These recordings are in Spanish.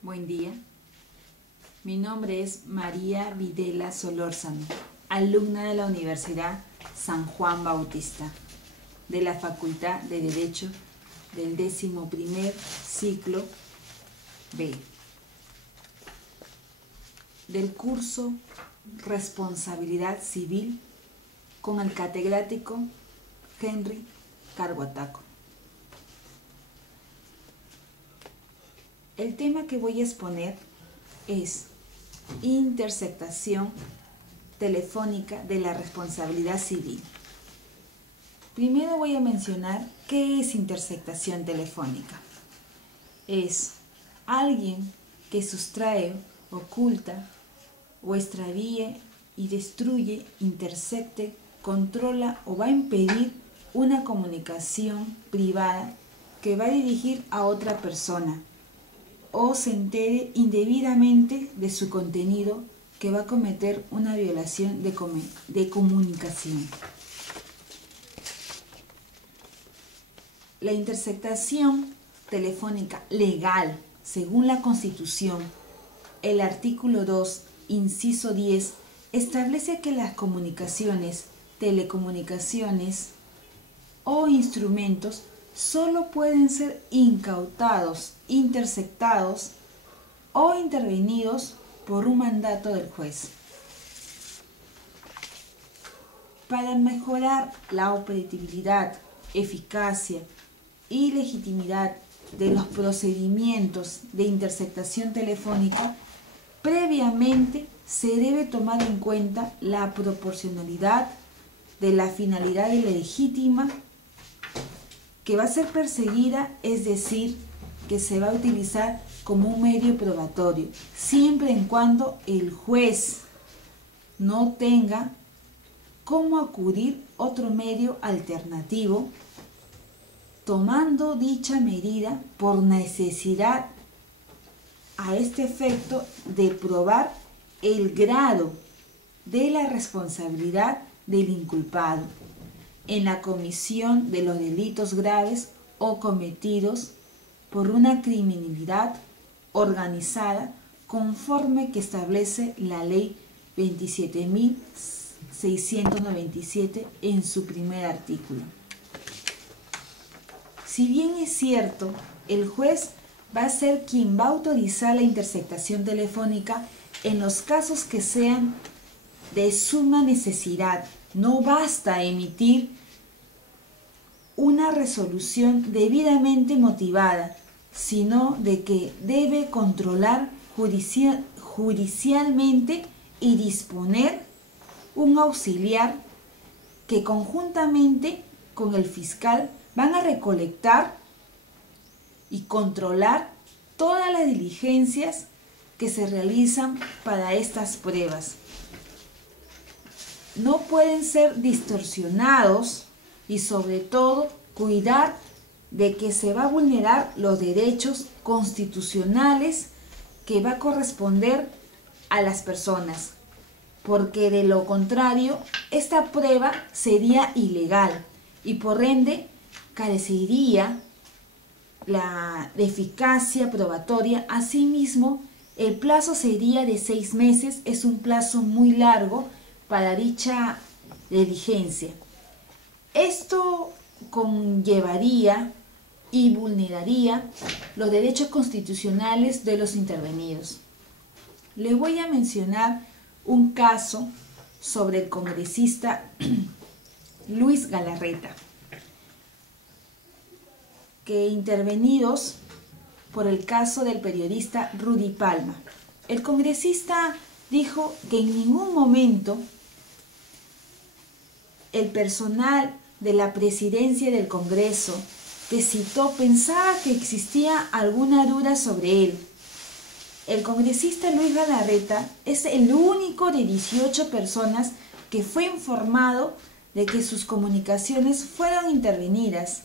Buen día. Mi nombre es María Videla Solórzano, alumna de la Universidad San Juan Bautista, de la Facultad de Derecho del 11º ciclo B, del curso Responsabilidad Civil con el catedrático Henry Carguataco. El tema que voy a exponer es interceptación telefónica de la responsabilidad civil. Primero voy a mencionar qué es interceptación telefónica. Es alguien que sustrae, oculta o extravíe y destruye, intercepte, controla o va a impedir una comunicación privada que va a dirigir a otra persona o se entere indebidamente de su contenido, que va a cometer una violación de comunicación. La interceptación telefónica legal, según la Constitución, el artículo 2, inciso 10, establece que las comunicaciones, telecomunicaciones o instrumentos solo pueden ser incautados, interceptados o intervenidos por un mandato del juez. Para mejorar la operatividad, eficacia y legitimidad de los procedimientos de interceptación telefónica, previamente se debe tomar en cuenta la proporcionalidad de la finalidad ilegítima que va a ser perseguida, es decir, que se va a utilizar como un medio probatorio, siempre en cuando el juez no tenga cómo acudir otro medio alternativo, tomando dicha medida por necesidad a este efecto de probar el grado de la responsabilidad del inculpado en la comisión de los delitos graves o cometidos por una criminalidad organizada conforme que establece la Ley 27.697 en su primer artículo. Si bien es cierto, el juez va a ser quien va a autorizar la interceptación telefónica en los casos que sean de suma necesidad. No basta emitir una resolución debidamente motivada, sino de que debe controlar judicialmente y disponer un auxiliar que conjuntamente con el fiscal van a recolectar y controlar todas las diligencias que se realizan para estas pruebas. No pueden ser distorsionados y sobre todo cuidar de que se va a vulnerar los derechos constitucionales que va a corresponder a las personas, porque de lo contrario esta prueba sería ilegal y por ende carecería de eficacia probatoria. Asimismo, el plazo sería de 6 meses, es un plazo muy largo para dicha diligencia. Esto conllevaría y vulneraría los derechos constitucionales de los intervenidos. Les voy a mencionar un caso sobre el congresista Luis Galarreta, que intervenidos por el caso del periodista Rudy Palma. El congresista dijo que en ningún momento el personal de la presidencia del Congreso que citó pensaba que existía alguna duda sobre él. El congresista Luis Galarreta es el único de 18 personas que fue informado de que sus comunicaciones fueron intervenidas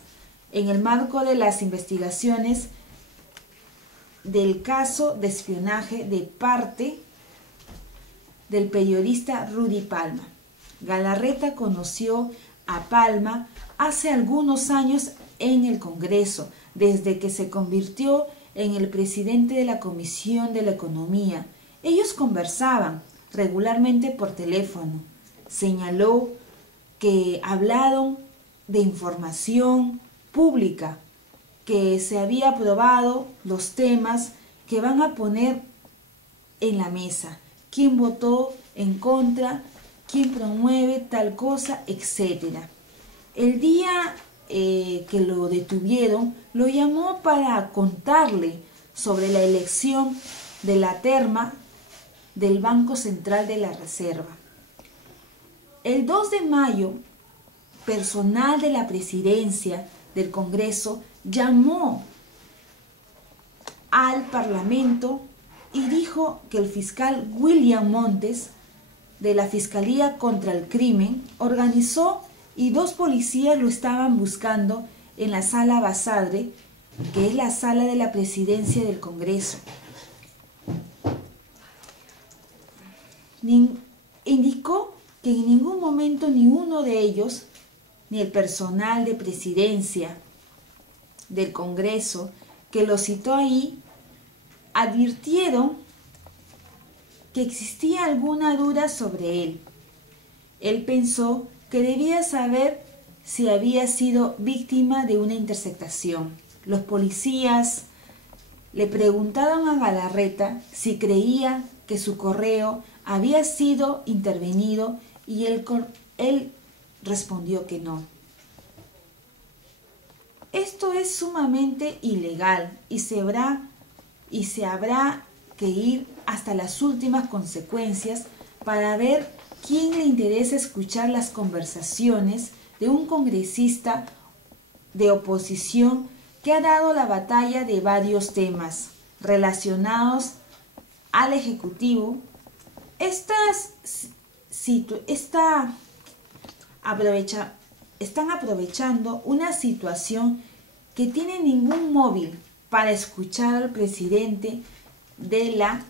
en el marco de las investigaciones del caso de espionaje de parte del periodista Rudy Palma. Galarreta conoció a Palma hace algunos años en el Congreso, desde que se convirtió en el presidente de la Comisión de la Economía. Ellos conversaban regularmente por teléfono. Señaló que hablaron de información pública, que se había aprobado los temas que van a poner en la mesa, quién votó en contra, quién promueve tal cosa, etc. El día que lo detuvieron, lo llamó para contarle sobre la elección de la terma del Banco Central de la Reserva. El 2 de mayo, personal de la presidencia del Congreso llamó al Parlamento y dijo que el fiscal William Montes, de la Fiscalía contra el Crimen, organizó y 2 policías lo estaban buscando en la sala Basadre, que es la sala de la presidencia del Congreso. Indicó que en ningún momento ni uno de ellos, ni el personal de presidencia del Congreso que lo citó ahí, advirtieron que existía alguna duda sobre él. Él pensó que debía saber si había sido víctima de una interceptación. Los policías le preguntaron a Galarreta si creía que su correo había sido intervenido y él respondió que no. Esto es sumamente ilegal y se habrá que ir hasta las últimas consecuencias para ver quién le interesa escuchar las conversaciones de un congresista de oposición que ha dado la batalla de varios temas relacionados al Ejecutivo. Están aprovechando una situación que tiene ningún móvil para escuchar al presidente de la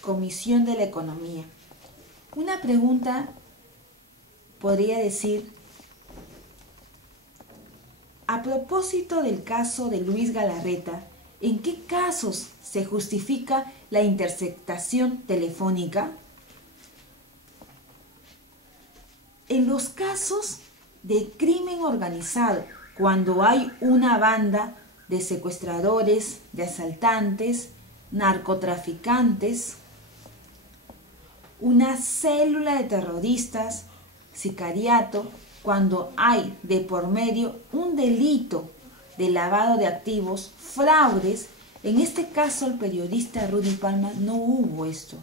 Comisión de la Economía. Una pregunta podría decir, a propósito del caso de Luis Galarreta, ¿en qué casos se justifica la interceptación telefónica? En los casos de crimen organizado, cuando hay una banda de secuestradores, de asaltantes, narcotraficantes, una célula de terroristas, sicariato, cuando hay de por medio un delito de lavado de activos, fraudes. En este caso el periodista Rudy Palma no hubo esto.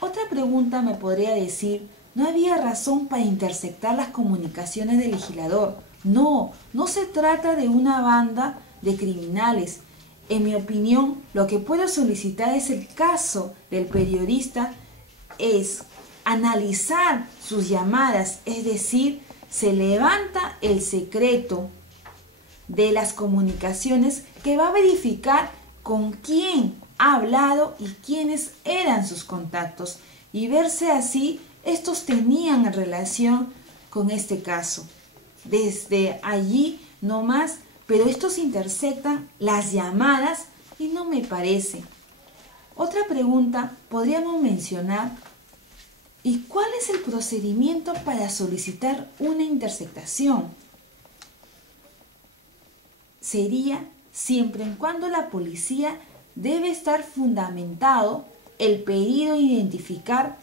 Otra pregunta me podría decir, no había razón para interceptar las comunicaciones del legislador. No se trata de una banda de criminales. En mi opinión, lo que puedo solicitar es el caso del periodista, es analizar sus llamadas, es decir, se levanta el secreto de las comunicaciones que va a verificar con quién ha hablado y quiénes eran sus contactos y verse así estos tenían relación con este caso. Desde allí no más, pero estos interceptan las llamadas y no me parece. Otra pregunta podríamos mencionar, ¿y cuál es el procedimiento para solicitar una interceptación? Sería siempre en cuando la policía debe estar fundamentado el pedido de identificar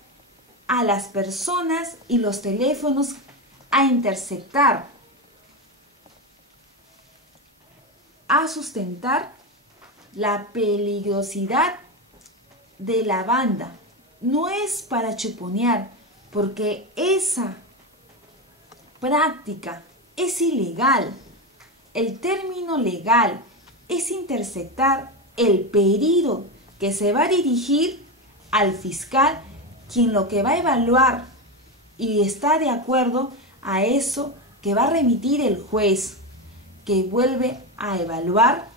a las personas y los teléfonos a interceptar, a sustentar la peligrosidad de la banda. No es para chuponear, porque esa práctica es ilegal. El término legal es interceptar el pedido que se va a dirigir al fiscal, quien lo que va a evaluar y está de acuerdo a eso que va a remitir el juez, que vuelve a evaluar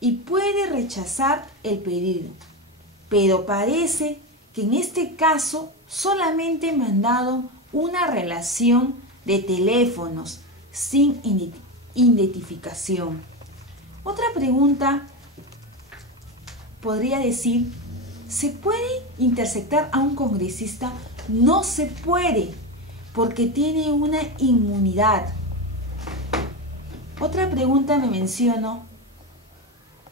y puede rechazar el pedido. Pero parece que en este caso solamente me han dado una relación de teléfonos sin identificación. Otra pregunta podría decir, ¿se puede interceptar a un congresista? No se puede, porque tiene una inmunidad. Otra pregunta me menciono,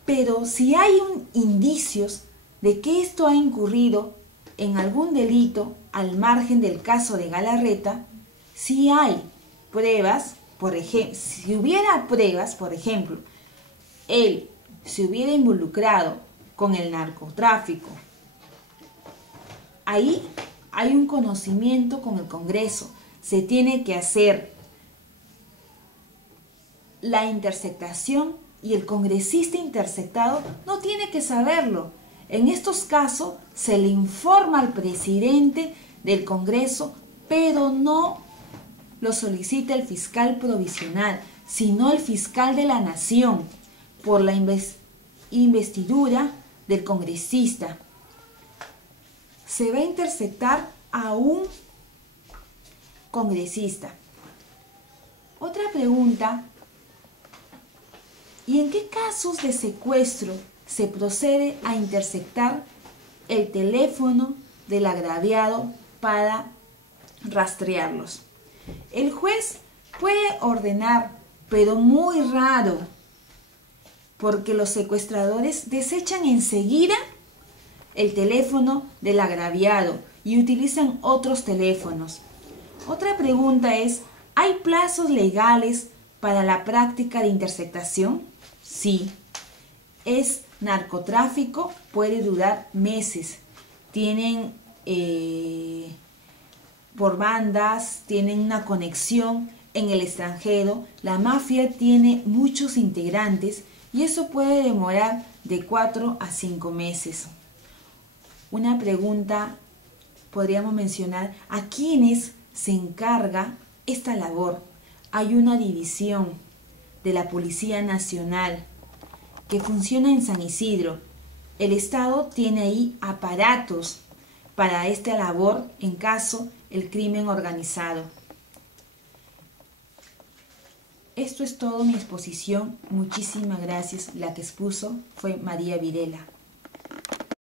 pero si hay indicios de que esto ha incurrido en algún delito al margen del caso de Galarreta, si hay pruebas, por ejemplo, si hubiera pruebas, por ejemplo, él se hubiera involucrado con el narcotráfico, ahí hay un conocimiento con el Congreso, se tiene que hacer la interceptación y el congresista interceptado no tiene que saberlo. En estos casos se le informa al presidente del Congreso, pero no lo solicita el fiscal provisional, sino el fiscal de la Nación, por la investidura del congresista. Se va a interceptar a un congresista. Otra pregunta, ¿y en qué casos de secuestro se procede a interceptar el teléfono del agraviado para rastrearlos? El juez puede ordenar, pero muy raro, porque los secuestradores desechan enseguida el teléfono del agraviado y utilizan otros teléfonos. Otra pregunta es, ¿hay plazos legales para la práctica de interceptación? Sí. Es narcotráfico, puede durar meses. Tienen por bandas, tienen una conexión en el extranjero. La mafia tiene muchos integrantes y eso puede demorar de 4 a 5 meses. Una pregunta podríamos mencionar, ¿a quiénes se encarga esta labor? Hay una división de la Policía Nacional que funciona en San Isidro. El Estado tiene ahí aparatos para esta labor en caso el crimen organizado. Esto es todo mi exposición. Muchísimas gracias. La que expuso fue María Virela.